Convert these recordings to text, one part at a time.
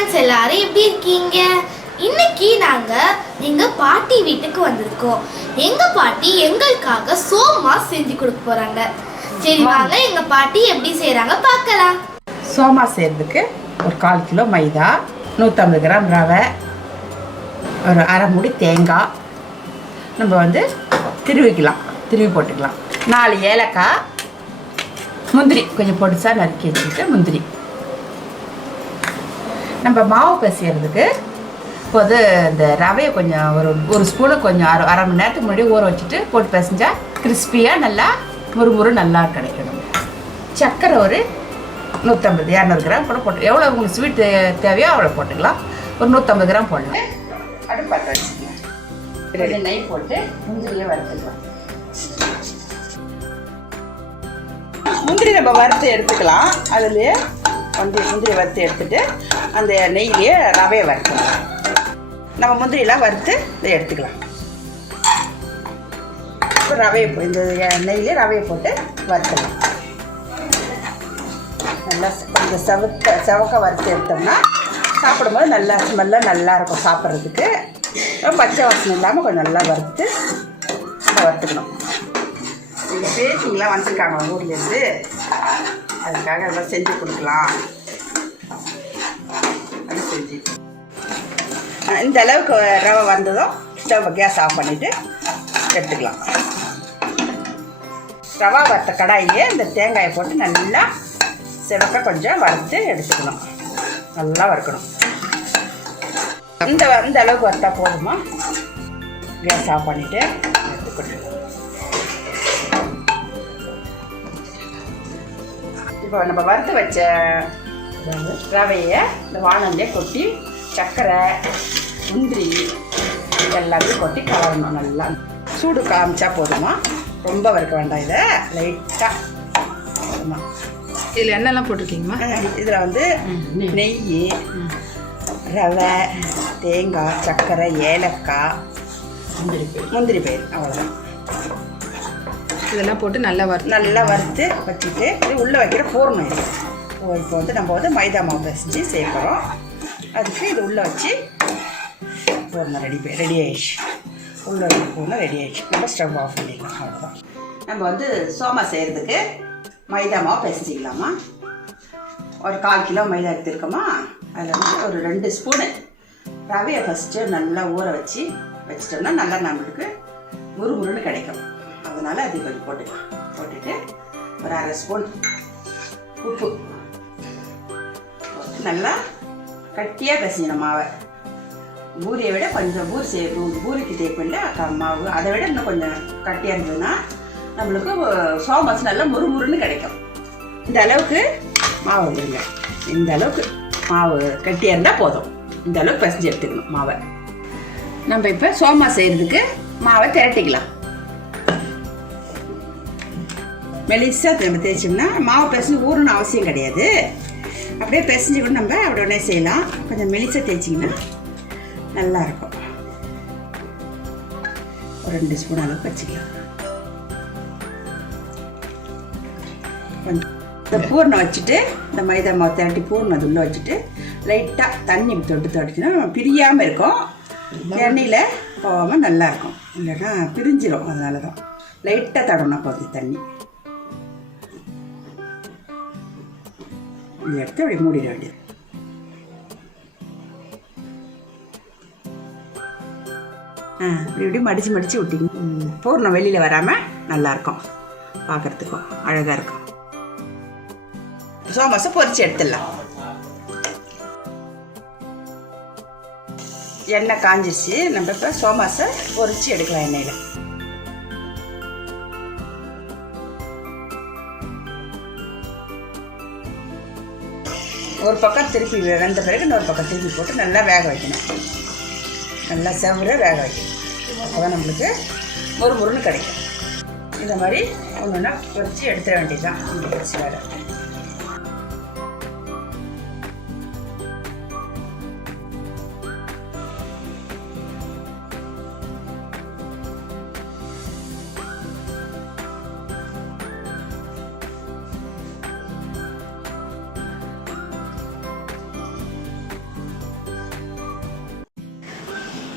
Friends, எல்லாரும் எப்படி இருக்கீங்க? இன்னைக்கு நாங்க எங்க பாட்டி வீட்டுக்கு வந்திருக்கோம். எங்க பாட்டி எங்களுக்காக சோமா செஞ்சு கொடுக்க போறாங்க. சரி வாங்க எங்க பாட்டி எப்படி செய்யறாங்க பார்க்கலாம். சோமா செய்யறதுக்கு ஒரு 1/4 கிலோ மைதா, 150 கிராம் ரவை, ஒரு அரை மூடி தேங்காய் நம்ம திருவி போட்டுக்கலாம். 4 ஏலக்காய், முந்திரி கொஞ்சம் பொடிசா நறுக்கி வச்சுக்கிட்டு முந்திரி. நம்ம மாவு பிசைகிறதுக்கு இப்போது இந்த ரவையை கொஞ்சம் ஒரு ஸ்பூனு கொஞ்சம் அரை மணி நேரத்துக்கு முன்னாடி ஊற வச்சுட்டு போட்டு பிசைஞ்சா கிறிஸ்பியாக நல்லா முறுமுறு நல்லா கிடைக்கணும். சர்க்கரை ஒரு 150-200 கிராம் கூட போட்டு, எவ்வளோ உங்களுக்கு ஸ்வீட் தேவையோ அவ்வளோ போட்டுக்கலாம். ஒரு 150 கிராம் போடலாம். அடுப்பு பற்ற வச்சுக்கலாம். நெய் போட்டு முந்திரியை வறுத்துக்கலாம். முந்திரி நம்ம வறுத்து எடுத்துக்கலாம். அதுலேயே முந்திரி வறுத்து எடுத்துட்டு அந்த நெய்லேயே ரவையை வறுத்துக்கலாம். நம்ம முந்திரியெல்லாம் வறுத்து இதை எடுத்துக்கலாம். ரவையை இந்த நெய்லேயே ரவையை போட்டு வறுத்துக்கலாம். நல்லா கொஞ்சம் செவக்க வறுத்து எடுத்தோம்னா சாப்பிடும்போது நல்லா ஸ்மெல்லாக நல்லாயிருக்கும். சாப்பிட்றதுக்கு பச்சை வாசனை இல்லாமல் கொஞ்சம் நல்லா வறுத்துக்கணும். எங்கள் பேத்திங்கெலாம் வந்துருக்காங்க ஊர்லேருந்து, அதுக்காக எல்லாம் செஞ்சு கொடுக்கலாம். அது செஞ்சு இந்த அளவுக்கு ரவை வந்ததும் ஸ்டவ் கேஸ் ஆஃப் பண்ணிவிட்டு எடுத்துக்கலாம். ரவா வறுத்த கடாயிலே இந்த தேங்காயை போட்டு நல்லா சிவக்க கொஞ்சம் வறுத்து எடுத்துக்கணும். நல்லா வறுக்கணும். இந்த அளவுக்கு வறுத்தா போதுமா? கேஸ் ஆஃப் பண்ணிவிட்டு எடுத்துக்கணும். இப்போ நம்ம வறுத்து வச்ச ரவையை இந்த வானல்லே கொட்டி சர்க்கரை, முந்திரி எல்லாத்தையும் கொட்டி கலரணும். நல்லா சூடு காமிச்சா போதுமா, ரொம்ப வறுக்க வேண்டாம். இதை லைட்டாக போதுமா. இதில் என்னெல்லாம் போட்டிருக்கீங்கம்மா? இதில் நெய், ரவை, தேங்காய், சர்க்கரை, ஏலக்காய், முந்திரி பயிர், அவ்வளோதான். இதெல்லாம் போட்டு நல்லா வறுத்து வச்சுட்டு இது உள்ளே வைக்கிற பூர்ணம். இது இப்போ நம்ம மைதா மாவு பிசைஞ்சு செய்ய போகிறோம். அதுக்கு இது உள்ளே வச்சு பூர்ணம் ரெடி ஆயிடுச்சு. உள்ளே வைக்கிற பூர்ணம் ரெடி ஆயிடுச்சு. நம்ம ஸ்டவ் ஆஃப் பண்ணிடலாம். அவ்வளோதான். நம்ம சோமா செய்கிறதுக்கு மைதா மாவு பிசைஞ்சிக்கலாமா. ஒரு 1/4 கிலோ மைதா எடுத்துருக்கோமா. அதில் ஒரு 2 ஸ்பூனு ரவையை ஃபஸ்ட்டு நல்லா ஊற வச்சிட்டோம்னா நல்லா நம்மளுக்கு முறுமுறுன்னு கிடைக்கும். அதனால் அது கொஞ்சம் போட்டுட்டு ஒரு அரை ஸ்பூன் உப்பு போட்டு நல்லா கட்டியாக பிசைஞ்சணும் மாவை. பூரியை விட கொஞ்சம் பூரிக்கு தேவையில்லை மாவு, அதை விட இன்னும் கொஞ்சம் கட்டியாக இருந்ததுன்னா நம்மளுக்கு சோமாஸ் நல்லா முறுமுறுன்னு கிடைக்கும். இந்த அளவுக்கு மாவு வந்துடுங்க. இந்த அளவுக்கு மாவு கட்டியாக இருந்தால் போதும். இந்த அளவுக்கு பிசைஞ்சு எடுத்துக்கணும் மாவை. நம்ம இப்போ சோமா செய்கிறதுக்கு மாவை திரட்டிக்கலாம். மெலிசாக நம்ம தேய்ச்சோம்னா மாவு பிசைஞ்சு ஊறணும் அவசியம் கிடையாது. அப்படியே பிசைஞ்சு கூட நம்ம அப்படி உடனே செய்யலாம். கொஞ்சம் மெலிசாக தேய்ச்சிங்கன்னா நல்லாயிருக்கும். ஒரு 2 ஸ்பூன் அளவுக்கு வச்சுக்கலாம். இந்த பூர்ணம் வச்சுட்டு இந்த மைதா மாவு திரட்டி பூர்ணம் அது உள்ளே வச்சுட்டு லைட்டாக தண்ணி தொட்டுச்சுன்னா பிரியாமல் இருக்கும். எண்ணெயில் போகாமல் நல்லாயிருக்கும். இல்லைன்னா பிரிஞ்சிடும். அதனால தான் லைட்டாக தடவுனா போகுது தண்ணி. இதை எடுத்து அப்படி மூடிட வேண்டியது. இப்படி மடித்து விட்டிங்க. பூர்ணம் வெளியில் வராமல் நல்லாயிருக்கும். பார்க்குறதுக்கும் அழகாக இருக்கும். சோமாஸை பொரிச்சு எடுத்துடலாம். எண்ணெய் காஞ்சிச்சு. நம்ம இப்போ சோமாஸை பொரிச்சு எடுக்கலாம் எண்ணெயில். ஒரு பக்கம் திருப்பி வெந்த பிறகு இன்னொரு பக்கம் திருப்பி போட்டு நல்லா வேக வைக்கணும். நல்லா செவர வேக வைக்கணும். அப்போதான் நம்மளுக்கு முறுமுறுன்னு கிடைக்கும். இந்த மாதிரி ஒன்றுன்னா பொரிச்சு எடுத்துட வேண்டியதுதான். பொரிச்சு வேறு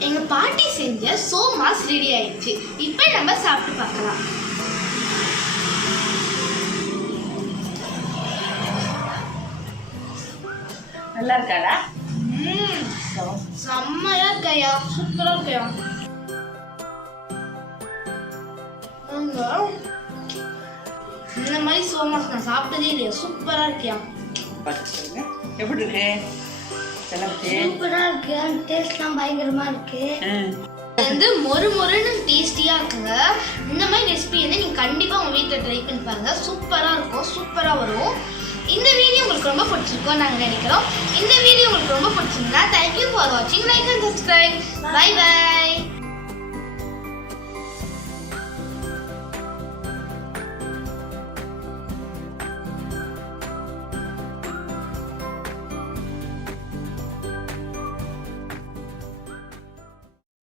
எங்க பாட்டி செஞ்ச சோமாஸ் ரெடி ஆயிடுச்சு. இப்போ நம்ம சாப்பிட்டு பார்க்கலாம். நல்லா இருக்காடா? செம்மையா இருக்கையா, சூப்பரா இருக்கையா. இந்த மாதிரி சோமாஸ் நான் சாப்பிட்டதே இல்லையா, சூப்பரா இருக்கியா. பார்த்துக்கோங்க எப்படி இருக்கு? சூப்பரா இருக்கு, டேஸ்ட்லாம் பயங்கரமா இருக்கு. வந்து மொறு மொறுன்னு டேஸ்டியா இருக்குங்க. இந்த மாதிரி ரெசிபி வந்து நீங்க கண்டிப்பா உங்க வீட்டில் ட்ரை பண்ணி பாருங்க. சூப்பரா இருக்கும், சூப்பரா வரும். இந்த வீடியோ உங்களுக்கு ரொம்ப பிடிச்சிருக்கும் நாங்க நினைக்கிறோம். இந்த வீடியோ உங்களுக்கு ரொம்ப பிடிச்சிருந்தா தேங்க்யூ ஃபார் வாட்சிங். Like and subscribe. Bye by.